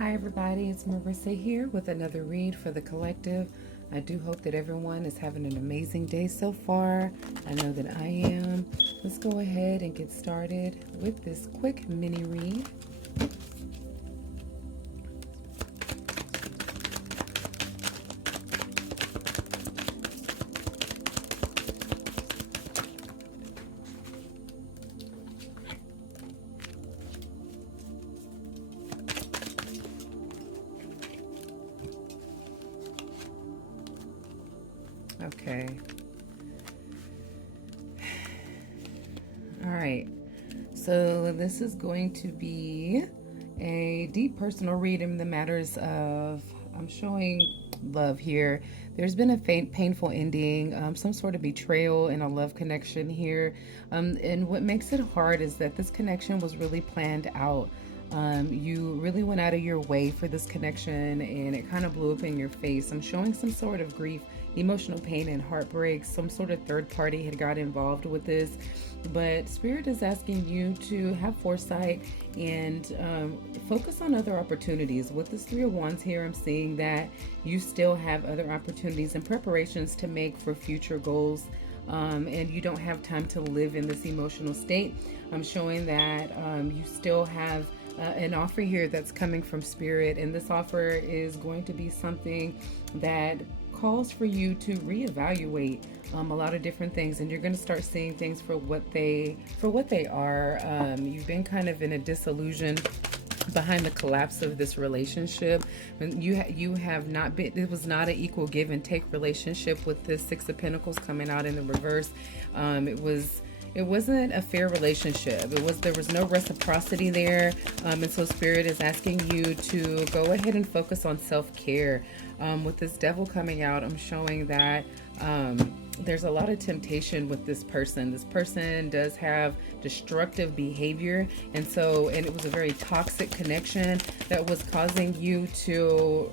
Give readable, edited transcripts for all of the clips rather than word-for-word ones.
Hi, everybody. It's Marissa here with another read for the collective. I do hope that everyone is having an amazing day so far. I know that I am. Let's go ahead and get started with this quick mini read. Okay. All right. So, this is going to be a deep personal read in the matters of, I'm showing love here. There's been a painful ending, some sort of betrayal in a love connection here. And what makes it hard is that this connection was really planned out. You really went out of your way for this connection and it kind of blew up in your face. I'm showing some sort of grief, emotional pain, and heartbreak. Some sort of third party had got involved with this. But Spirit is asking you to have foresight and focus on other opportunities. With this Three of Wands here, I'm seeing that you still have other opportunities and preparations to make for future goals. And you don't have time to live in this emotional state. I'm showing that you still have an offer here that's coming from Spirit, and this offer is going to be something that calls for you to reevaluate a lot of different things, and you're going to start seeing things for what they are. You've been kind of in a disillusion behind the collapse of this relationship. You have not been, it was not an equal give and take relationship with this Six of Pentacles coming out in the reverse. It wasn't a fair relationship. There was no reciprocity there. And so Spirit is asking you to go ahead and focus on self-care. With this Devil coming out, I'm showing that there's a lot of temptation with this person. This person does have destructive behavior, and it was a very toxic connection that was causing you to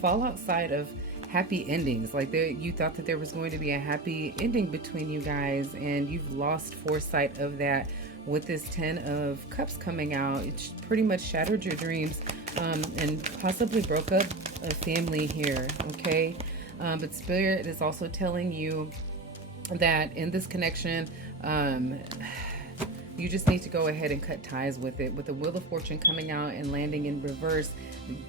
fall outside of happy endings. Like you thought that there was going to be a happy ending between you guys, and you've lost foresight of that. With this Ten of Cups coming out, it's pretty much shattered your dreams and possibly broke up a family here. Okay. But Spirit is also telling you that in this connection, you just need to go ahead and cut ties with it. With the Wheel of Fortune coming out and landing in reverse,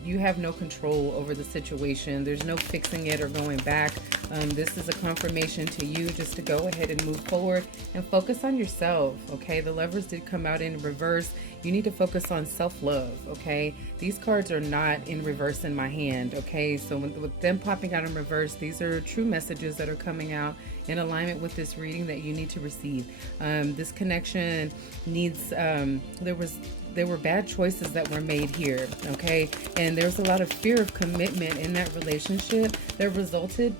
you have no control over the situation. There's no fixing it or going back. This is a confirmation to you just to go ahead and move forward and focus on yourself, okay? The Lovers did come out in reverse. You need to focus on self-love, okay? These cards are not in reverse in my hand, okay? So with them popping out in reverse, these are true messages that are coming out in alignment with this reading that you need to receive. This connection needs, there were bad choices that were made here, okay? And there's a lot of fear of commitment in that relationship that resulted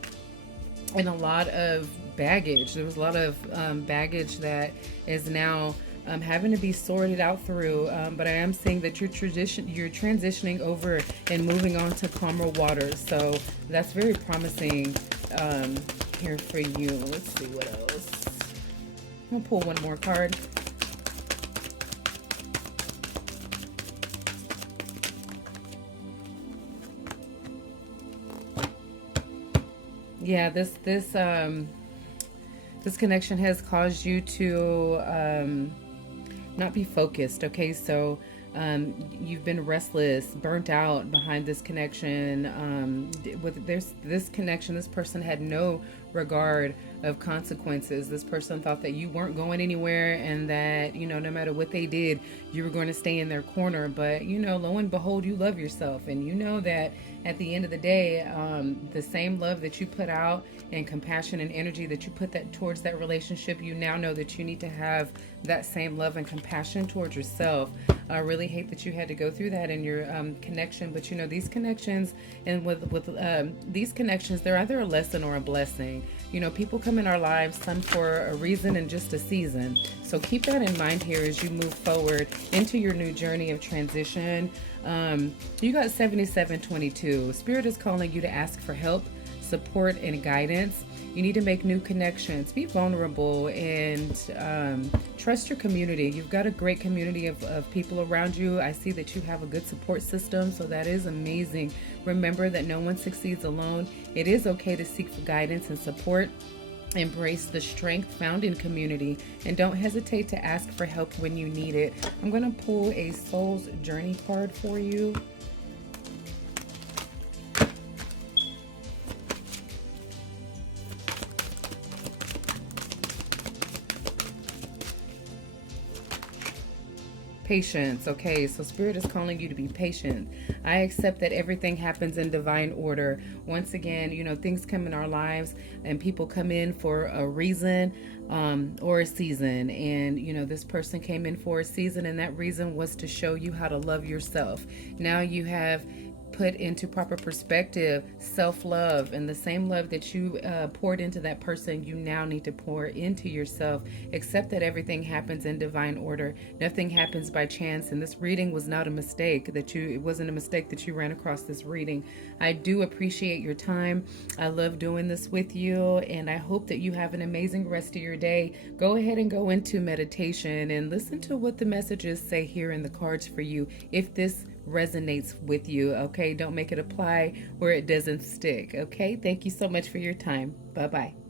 in a lot of baggage. There was a lot of baggage that is now having to be sorted out through. But I am seeing that you're transitioning over and moving on to calmer waters. So that's very promising here for you. Let's see what else. I'm gonna pull one more card. Yeah, this connection has caused you to not be focused. Okay, so you've been restless, burnt out behind this connection. With this connection, this person had no regard of consequences. This person thought that you weren't going anywhere and that, no matter what they did, you were going to stay in their corner. But, lo and behold, you love yourself. And you know that at the end of the day, the same love that you put out and compassion and energy that you put towards that relationship, you now know that you need to have that same love and compassion towards yourself. I really hate that you had to go through that in your connection, but these connections, and with these connections, they're either a lesson or a blessing. People come in our lives, some for a reason and just a season. So keep that in mind here as you move forward into your new journey of transition. You got 7722. Spirit is calling you to ask for help, support, and guidance. You need to make new connections. Be vulnerable and trust your community. You've got a great community of people around you. I see that you have a good support system, so that is amazing. Remember that no one succeeds alone. It is okay to seek for guidance and support. Embrace the strength found in community and don't hesitate to ask for help when you need it. I'm going to pull a Soul's Journey card for you. Patience. Okay, so Spirit is calling you to be patient. I accept that everything happens in divine order. Once again, things come in our lives and people come in for a reason or a season. And, this person came in for a season, and that reason was to show you how to love yourself. Now you have put into proper perspective self-love, and the same love that you poured into that person, you now need to pour into yourself. Accept that everything happens in divine order. Nothing happens by chance, and this reading was not a mistake. It wasn't a mistake that you ran across this reading. I do appreciate your time. I love doing this with you, and I hope that you have an amazing rest of your day. Go ahead and go into meditation and listen to what the messages say here in the cards for you, if this resonates with you. Okay, don't make it apply where it doesn't stick. Okay, thank you so much for your time. Bye bye.